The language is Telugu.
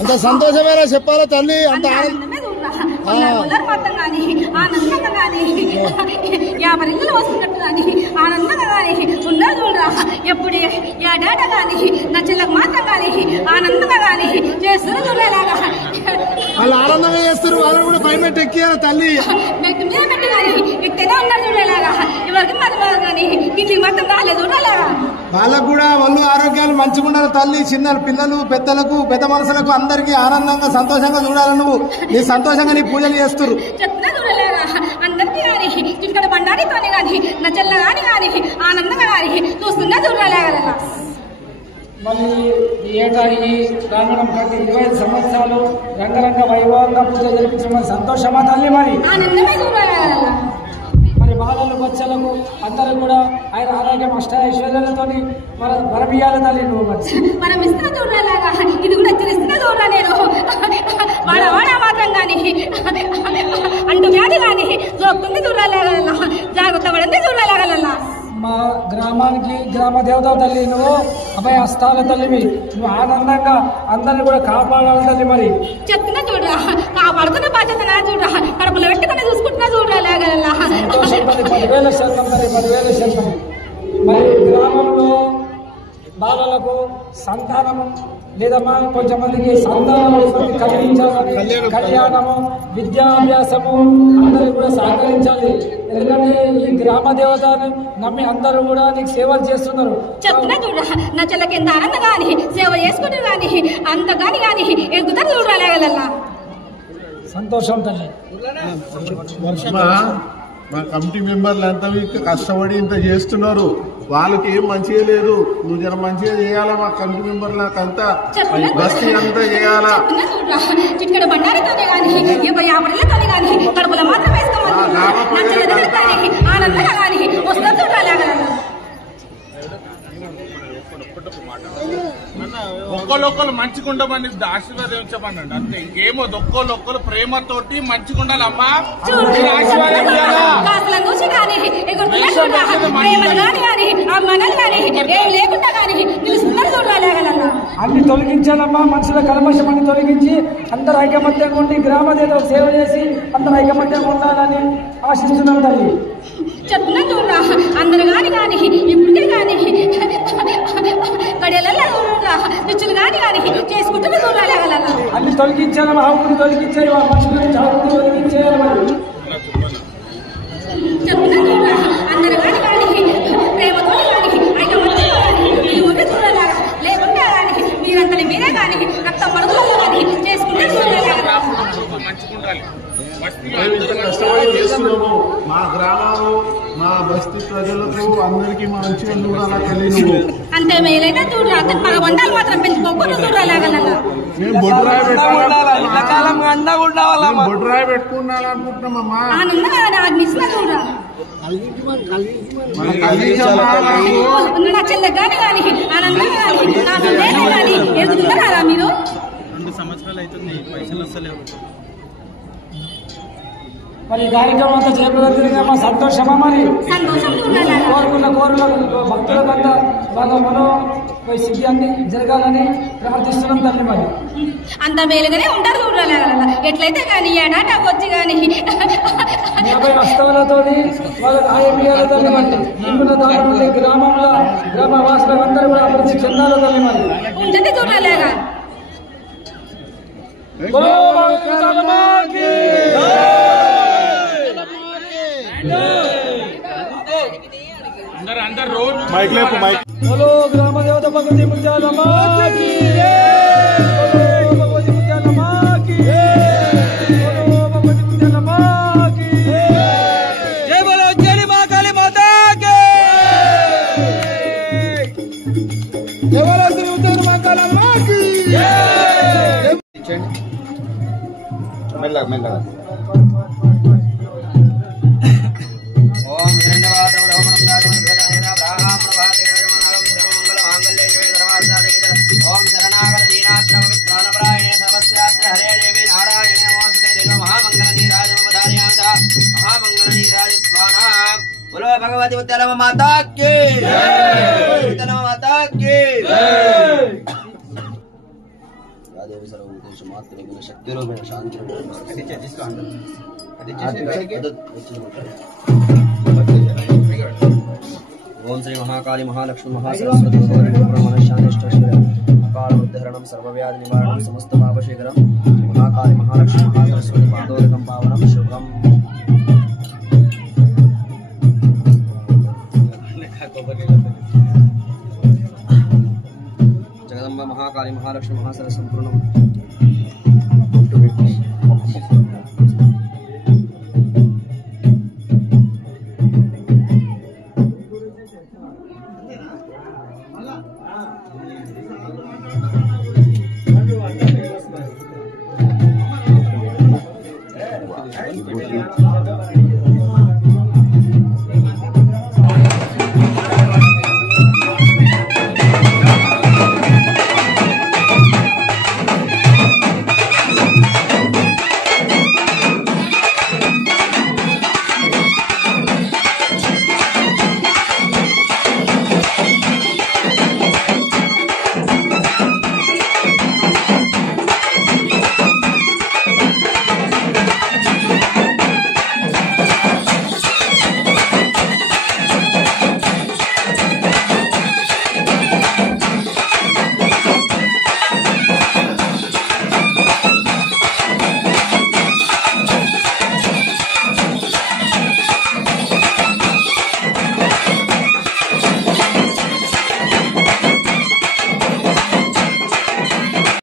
అంత సంతోషమేనా చెప్పాలా తల్లి? అంత మొత్తం కానీ ఆనందంగా కానీ 50 ఇళ్ళు వస్తున్నట్టు కానీ ఆనందంగా కానీ ఉన్నారు చూడరా. ఎప్పుడు ఏడాట కానీ నా చెల్లకు మాత్రం కానీ ఆనందంగా కానీ చేస్తున్నారు చూడలేలాగా. వాళ్ళు ఆనందంగా చేస్తారు, వాళ్ళని కూడా పైన ఎక్కియాలి తల్లి. మెట్టు మీద పెట్టి కానీ ఎక్కడే ఉన్నారు చూడలేలాగా. ఎవరికి మాత్రం కానీ ఇంటికి మాత్రం రాలేదు చూడలేగా. వాళ్ళకు కూడా వాళ్ళు ఆరోగ్యాలు మంచిగా ఉండాలి తల్లి. చిన్న పిల్లలు పెద్దలకు పెద్ద మనసులకు అందరికీ ఆనందంగా సంతోషంగా చూడాలి. నువ్వు నీ సంతోషంగా నీ పూజలు చేస్తారు చెప్తున్నా చూడలేరా. అందరికీ కానీ ఇక్కడ బండారితోనే కానీ నా చెల్ల కానీ కానీ ఆనందంగా కానీ చూస్తున్నా చూడలేగల. మళ్ళీ ఏటా ఈ రామణం కట్టి 25 సంవత్సరాలు రంగరంగ వైభవంగా పూజ జరిపించడం సంతోషమా తల్లి? మరి ఆనందమే చూడలేగల. మరి బాలలు బచ్చలకు అందరూ కూడా ఆయన ఆరోగ్యం అష్టైశ్వర్యాలతో వరమియాలి తల్లి. నువ్వు మనం ఇస్తున్న చూడలేలాగా ఇది కూడా హెచ్చరిస్తున్న చూడరా. నేను వాడ మాత్రం కానీ అంటూ వ్యాధి కానీ జోక్తుంది చూడలేగల. జాగ్రత్త పడింది చూడలేగల. మా గ్రామానికి గ్రామ దేవత తల్లి, నువ్వు అభయ హస్తాల తల్లివి. నువ్వు ఆనందంగా అందరిని కూడా కాపాడాలి తల్లి. మరి చెప్తున్నా చూడరా, కాపాడుతున్న బాధ్యత నా చూడరా. కడుపులో పెట్టుకుని చూసుకుంటున్నా చూడరా. 10,000 శాతం తల్లి, 10,000 శాతం. మరి గ్రామంలో బాలలకు సంతానము లేదమ్మా కొంచెంమందికి సంతానం కలిగించాలని కళ్యాణము విద్యాభ్యాసము అందరూ కూడా సహకరించాలి. ఎందుకంటే ఈ గ్రామ దేవతను నమ్మి అందరూ కూడా నీకు సేవలు చేస్తున్నారు. చెప్తున్నా చూడరా, నా చెల్లకి ఎంత ఆనందం కానీ సేవ చేసుకుంటారు కానీ అంత కానీ కానీ ఎగుతారు చూడరాలేగల. సంతోషం తల్లి. మా కమిటీ మెంబర్లు అంతా కష్టపడి ఇంత చేస్తున్నారు. వాళ్ళకి ఏం మంచిగా లేదు. నువ్వు జర మంచిగా చేయాలా. మా కమిటీ మెంబర్లకు అంతా బస్తీ అంతా చేయాలా. చిట్కడ బండారితోనే కానీ 50 ఇళ్ళతోనే కానీ కడుపులో మాత్రం వేసుకోమని ఆనందంగా కానీ వస్తారు చూడాలి. ఒక్కళ్ళొక్కరు మంచిగుండమని ఆశీర్వాదించమనండి అంతే. ఇంకేమో ఒక్కళ్ళొక్కరు ప్రేమతోటి మంచిగుండాలమ్మా. అన్ని తొలగించాలమ్మా. మనుషుల కల్మషం అన్ని తొలగించి అందరు ఐకమత్యంగా ఉండి గ్రామ దేవతకు సేవ చేసి అందరు ఐకమత్యంగా ఉండాలని ఆశిస్తున్నాం తల్లి. చెప్తున్నా చూడరా, అందరు కానీ కానీ ఇప్పటికే కానీ గడియలలో చూడరా నిచ్చులు కానీ కానీ చేసుకుంటున్నా చూడాలి. అన్ని తొలగించాలమ్మా. ఆవుని తొలగించాలి, మనుషులని చావుని తొలగించేయాలి. చెప్తున్నా చూడరా, అందరు కానీ కానీ ప్రేమతో కానీ ఐకమత్యం కానీ ఇది ఉంటే చూడాలి. లేకుంటే కానీ మీరంతని మీరే కానీ రక్త మరుగులలో కానీ చేసుకుంటే చూడాలి. మంచిగుండాలి. మేము ఇంత కష్టపడి చేస్తున్నాము. మా గ్రామాలు మా బస్తీ ప్రజలకు అందరికీ మంచిగా చూడాలా తల్లి. నువ్వు అంతే మేలైతే చూడరా. వండాలి మాత్రం పెంచుకోకుండా చూడాలి. మేము బొడ్రాయి పెట్టుకున్నామమ్మా. చూడరా నా చెల్లె కానీ కానీ ఆనందంగా కానీ ఎదుగుతున్నారా మీరు? 2 సంవత్సరాలు అవుతుంది, పైసలు వస్తలేవు. మరి కార్యక్రమం అంతా చేపడుతుందిగా మా సంతోషమా? మరి కోరుకున్న భక్తులకంతా వాళ్ళ మనో సిద్ధి అన్ని జరగాలని ప్రార్థిస్తున్నాం తల్లి. మరి అంత మేలుగానే ఉంటారు చూడాలి. ఎట్లయితే కానీ ఏడాట వచ్చి కానీ 50 హస్తాలతో వాళ్ళ ఆయమీయాల తల్లి. మరి ఇంకున్న దాని నుండి గ్రామంలో గ్రామ వాసులందరూ కూడా అభివృద్ధి చెందాలి తల్లి. మరి ఉంటుంది చూడాలి. అందరు రోజు बोलो ग्राम देवता भगवती मुत्यालम्मा की भगवती मुत्यालम्मा की बोलो भगवती मुत्यालम्मा की जय बोलो जय मां काली माता के जय बोलो श्री मुत्यालम्मा कालम्मा की మెల్లగా ओम धन्यवाद ब्राह्मणं दातुं सदायन ब्राह्मण प्रभातेन मंगल मांगल्ये सर्वार्थ साधके ओम शरणागत दीनात्र पवित्रान परायणे सर्वस्यात्र हरे देवी नारायण भगवती मुत्यालम्मा माता की मुत्यालम्मा माता की देवी सर्वभूतेषु मातृरूपेण शक्तिरूपेण शान्तिरूपेण ओम श्री महाकाली महालक्ष्मी महासरस्वती अकाल उद्धरणं सर्वव्याधि निवारणं समस्त पापशीघ्रं महाकाली महालक्ष्मी महासरस्वती पादोदकं पावनं शुभ्रं जगदम्बा महाकाली महालक्ष्मी महासरस्वती संपूर्णं Thank you.